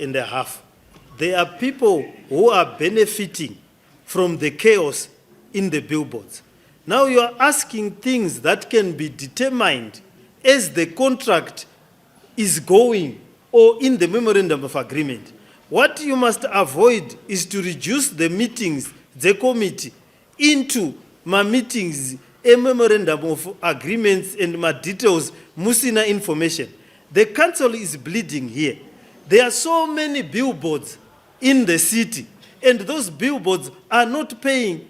and a half. There are people who are benefiting from the chaos in the billboards. Now you are asking things that can be determined as the contract is going or in the memorandum of agreement. What you must avoid is to reduce the meetings, the committee, into my meetings, a memorandum of agreements and my details, musina information. The council is bleeding here. There are so many billboards in the city, and those billboards are not paying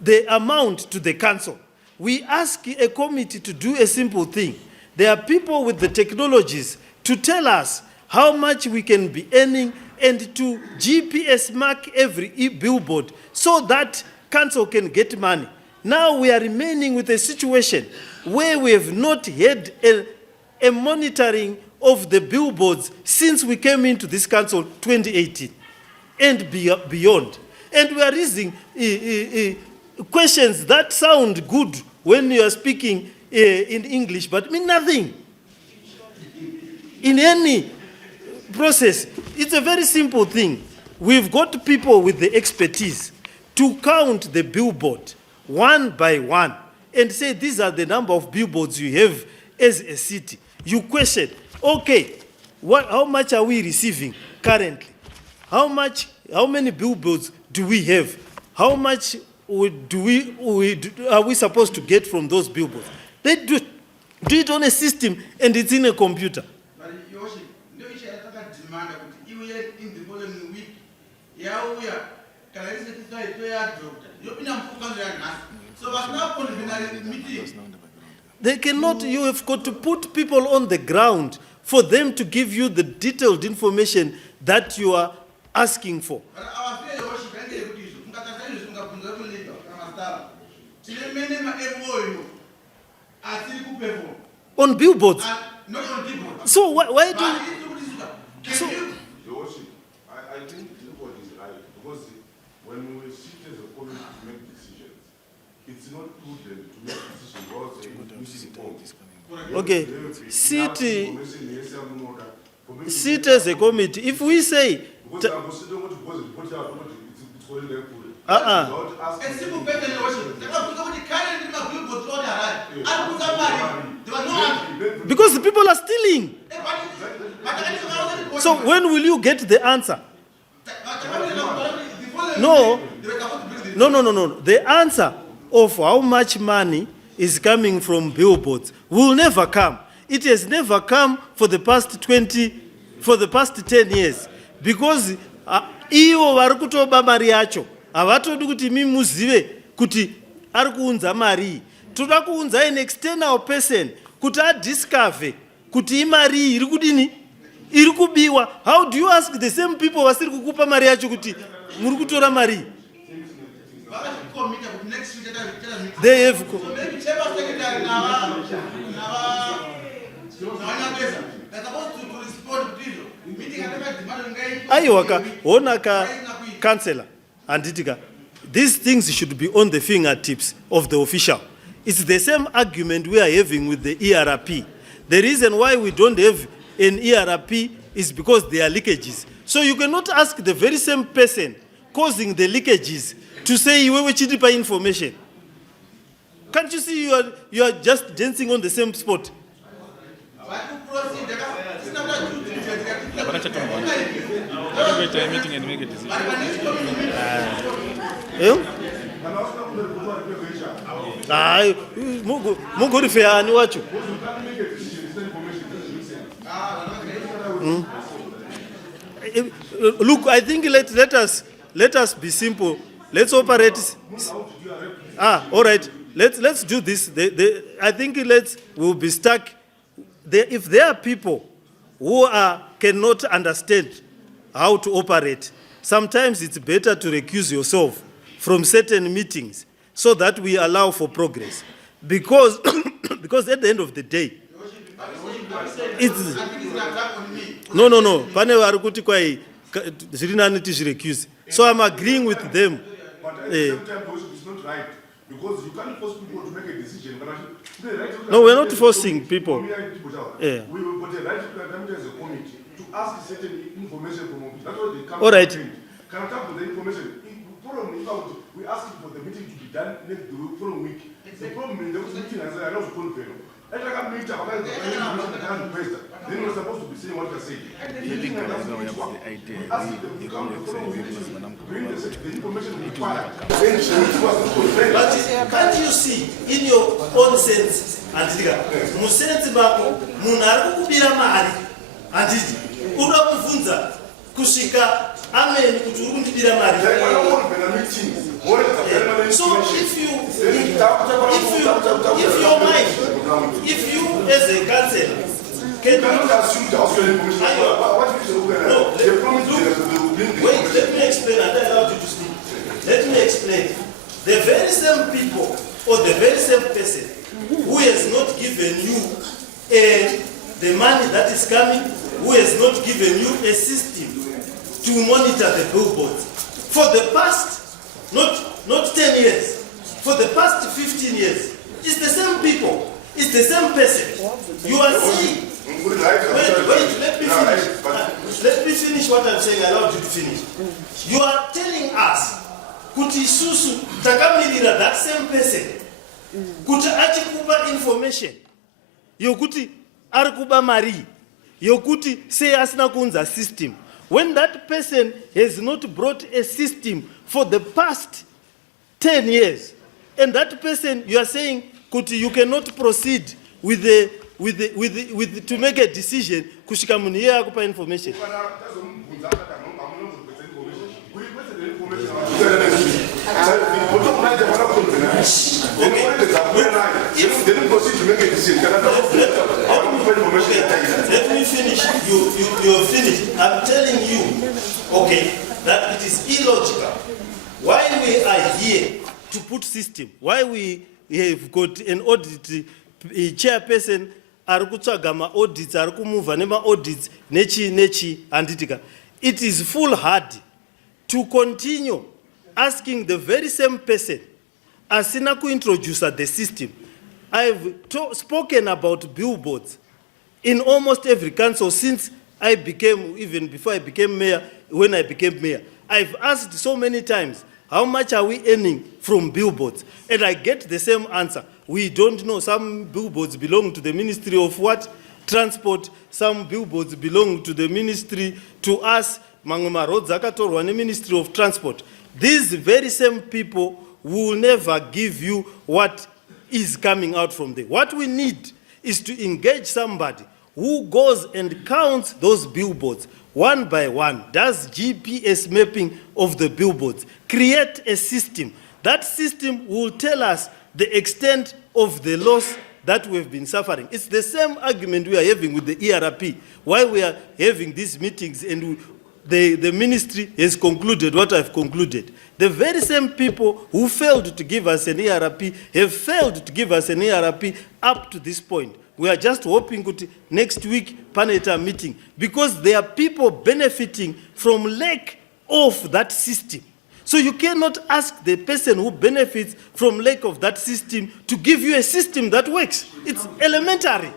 the amount to the council. We ask a committee to do a simple thing. There are people with the technologies to tell us how much we can be earning and to GPS mark every billboard so that council can get money. Now we are remaining with a situation where we have not had a monitoring of the billboards since we came into this council 2018 and beyond. And we are raising questions that sound good when you are speaking in English, but mean nothing. In any process, it's a very simple thing. We've got people with the expertise to count the billboard one by one and say these are the number of billboards you have as a city. You question, okay, how much are we receiving currently? How many billboards do we have? How much are we supposed to get from those billboards? They do it on a system and it's in a computer. They cannot, you have got to put people on the ground for them to give you the detailed information that you are asking for. On billboards? Not on billboards. So why do you... So, I think billboard is right, because when we sit as a committee to make decisions, it's not prudent to make decisions without okay, sit as a committee. If we say... Because the people are stealing. So when will you get the answer? No. The answer of how much money is coming from billboards will never come. It has never come for the past 10 years. Because iwo vari kutoba mari yacho havatodi kuti mimuzive kuti ari kuunza mari. Toda kuunza an external person kuti adiscover kuti imari iri kudini iri kubiwa. How do you ask the same people vasiri kukupa mari yacho kuti muri kutora mari? They have aiwaka honaka councillor anditika, these things should be on the fingertips of the official. It's the same argument we are having with the ERP. The reason why we don't have an ERP is because there are leakages. So you cannot ask the very same person causing the leakages to say you have information. Can't you see you are just dancing on the same spot? Look, I think let us be simple. Let's operate. All right. Let's do this. I think we'll be stuck. If there are people who cannot understand how to operate, sometimes it's better to recuse yourself from certain meetings so that we allow for progress. Because at the end of the day, it's... No. Pane vari kuti kwai zviri nani tizvirecuse. So I'm agreeing with them. But at the same time, it's not right. Because you can't force people to make a decision. But no, we're not forcing people. We have got a right to as a committee to ask certain information from them. That's what they come. All right. Can come with the information. We ask for the meeting to be done next the following week. The problem is there was a meeting and I know call fellow. I can't meet up. I can't request. Then we're supposed to be saying what you're saying. The information required. But can't you see in your own sense, Antika, musense bako munari kubira mari anditi unomufunza kusvika amen kuti uri kundibira mari. So if you as a councillor can not assume the hospital information. Wait, let me explain. I don't allow you to speak. Let me explain. The very same people or the very same person who has not given you the money that is coming, who has not given you a system to monitor the billboards for the past, not 10 years, for the past 15 years, it's the same people, it's the same person. You are saying, wait, let me finish. Let me finish what I'm saying. I allowed you to finish. You are telling us, kuti susu takamirira that same person, kuti achikupa information, yokuti arikuba mari, yokuti say asina kunza system. When that person has not brought a system for the past 10 years, and that person you are saying, kuti you cannot proceed with to make a decision, kushika muniye akupa information. Let me finish. You're finished. I'm telling you, okay, that it is illogical. Why we are here to put system? Why we have got an audit chairperson? Arukutsvaga audits, arukumuva nema audits, nechi anditika. It is foolhardy to continue asking the very same person asina introduce the system. I've spoken about billboards in almost every council since I became, even before I became mayor, when I became mayor. I've asked so many times, how much are we earning from billboards? And I get the same answer. We don't know. Some billboards belong to the Ministry of what? Transport. Some billboards belong to the ministry, to us, Mangoma Road Zakatorwa, the Ministry of Transport. These very same people will never give you what is coming out from there. What we need is to engage somebody who goes and counts those billboards one by one, does GPS mapping of the billboards, create a system. That system will tell us the extent of the loss that we've been suffering. It's the same argument we are having with the ERP, why we are having these meetings and the ministry has concluded what I've concluded. The very same people who failed to give us an ERP have failed to give us an ERP up to this point. We are just hoping that next week, Paneta meeting, because there are people benefiting from lack of that system. So you cannot ask the person who benefits from lack of that system to give you a system that works. It's elementary.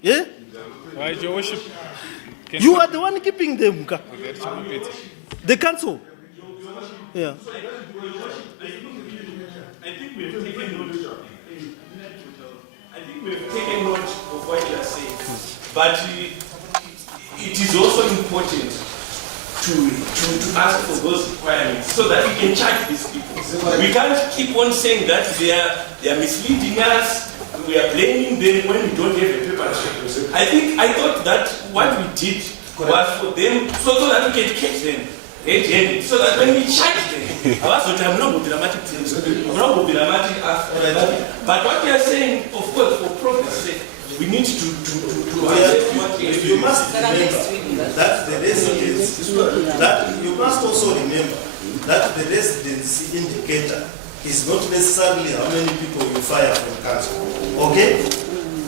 Yeah? Right, Your Worship. You are the one keeping them. The council. Yeah. I think we have taken note of what you are saying, but it is also important to ask for those requirements so that we can charge these people. We can't keep on saying that they are misleading us, we are blaming them when we don't have a paper trail. I thought that what we did was for them so that we can catch them. So that when we charge them, I'm not dramatic things, I'm not dramatic after. But what we are saying, of course, for progress sake, we need to you must remember that the residence, that you must also remember that the residency indicator is not necessarily how many people you fire from council. Okay?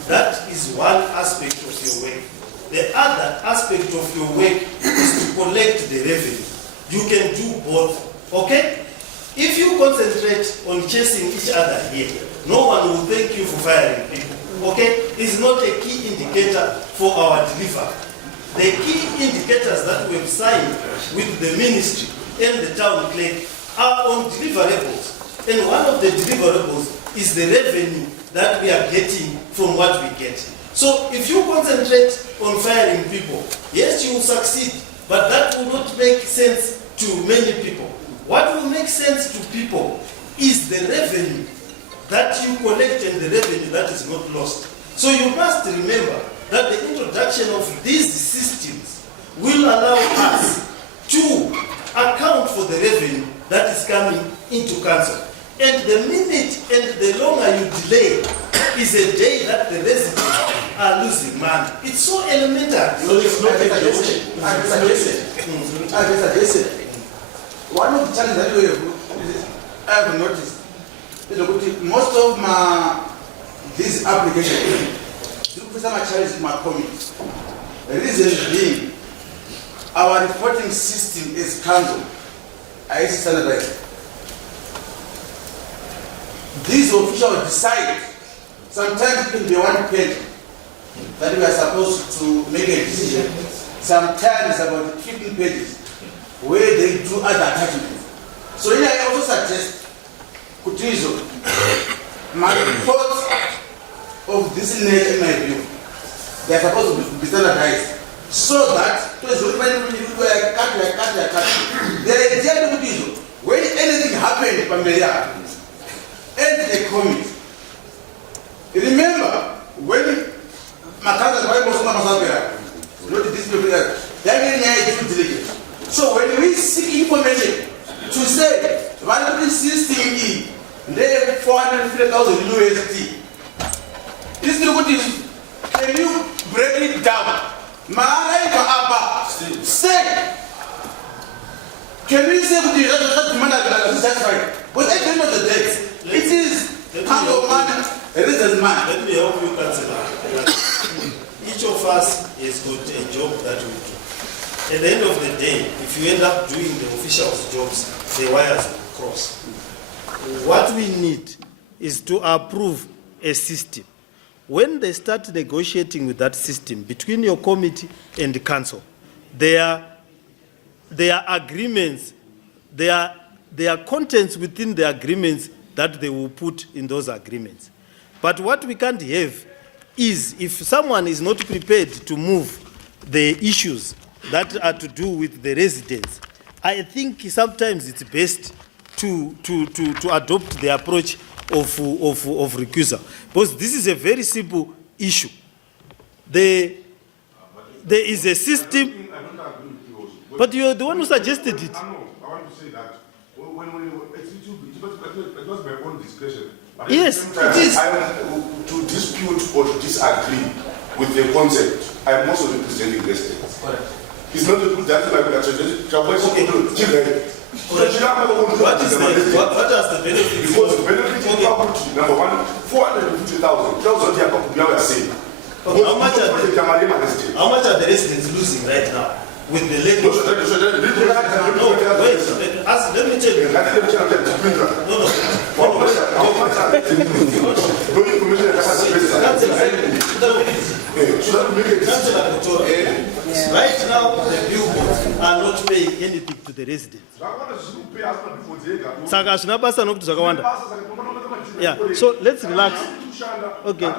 That is one aspect of your work. The other aspect of your work is to collect the revenue. You can do both, okay? If you concentrate on chasing each other here, no one will thank you for firing people, okay? It's not a key indicator for our delivery. the key indicators that we have signed with the ministry and the town clerk are on deliverables. And one of the deliverables is the revenue that we are getting from what we get. So if you concentrate on firing people, yes, you will succeed, but that will not make sense to many people. What will make sense to people is the revenue that you collect and the revenue that is not lost. So you must remember that the introduction of these systems will allow us to account for the revenue that is coming into council. And the minute and the longer you delay is a day that the residents are losing money. It's so elementary. So it's not a suggestion. One of the challenges that I have noticed is that most of these applications, you put some challenges in my comments. The reason being, our reporting system is council. I standardized. These officials decide. Sometimes it can be one page that we are supposed to make a decision. Sometimes about 15 pages where they do other attachments. So here I also suggest Kutizo, my reports of this nature in my view, they are supposed to be standardized so that the idea of Kutizo, when anything happened from the yard, and a comment. Remember, when Makata was not this people, so when we seek information to say, what system is, they have 450,000 USD. This is what is, can you break it down? Say, can we say that the money is satisfied? But at the end of the day, it is kind of money, it is money. Let me help you, Councillor. Each of us has got a job that we do. At the end of the day, if you end up doing the officials' jobs, the wires will cross. What we need is to approve a system. When they start negotiating with that system between your committee and the council, there are agreements, there are contents within the agreements that they will put in those agreements. But what we can't have is, if someone is not prepared to move the issues that are to do with the residents, I think sometimes it's best to adopt the approach of recusal. Because this is a very simple issue. There is a system, but you're the one who suggested it. I know, I want to say that it was my own discretion. But Yes, at the same time, it is. I want to dispute or to disagree with the concept. I am also representing residents. It's not a good that like that. What does the benefit? Because the benefit is property, number one, 450,000. That's what we are saying. How much are the residents losing right now with the late? No, wait. Let me tell you. Right now, the billboards are not paying anything to the residents. Yeah, so let's relax. Okay.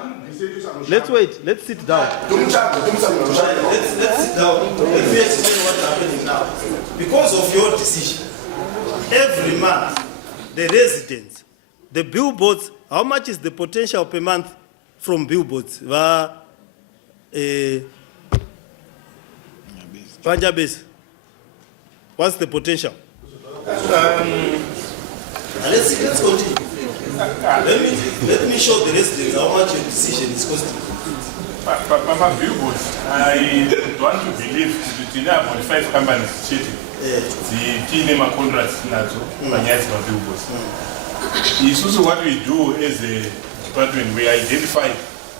Let's wait. Let's sit down. Let's sit down. Let me explain what's happening now. Because of your decision, every month, the residents, the billboards, how much is the potential per month from billboards? Panjabis. What's the potential? Let's continue. Let me show the residents how much your decision is costing. Papa Billboard, I want to believe that about 5 companies cheating. The team contracts nazo banyasi ma billboards. It's also what we do as a department. We identify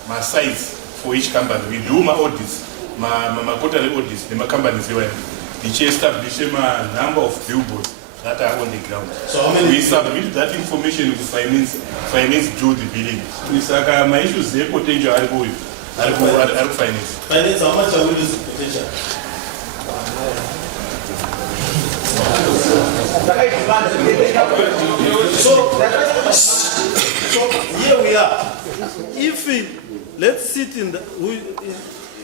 my sites for each company. We do my audits, my quarterly audits. The companies which establish a number of billboards that are on the ground. So how many we submit that information to finance do the billing. We say my issues there potential. finance. Finance, how much are we losing potential? So here we are. If let's sit in the